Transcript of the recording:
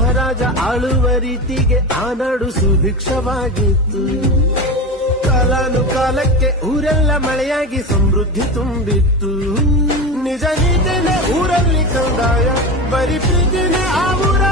ಮಹಾರಾಜ ಆಳುವ ರೀತಿಗೆ ಆ ನಾಡು ಸುಭಿಕ್ಷವಾಗಿತ್ತು. ಕಾಲಾನುಕಾಲಕ್ಕೆ ಊರೆಲ್ಲ ಮಳೆಯಾಗಿ ಸಮೃದ್ಧಿ ತುಂಬಿತ್ತು. ನಿಜ ನೀತಿನೇ ಊರಲ್ಲಿ ಕಂದಾಯ, ಬರೀ ಪ್ರೀತಿನೇ ಆ ಊರ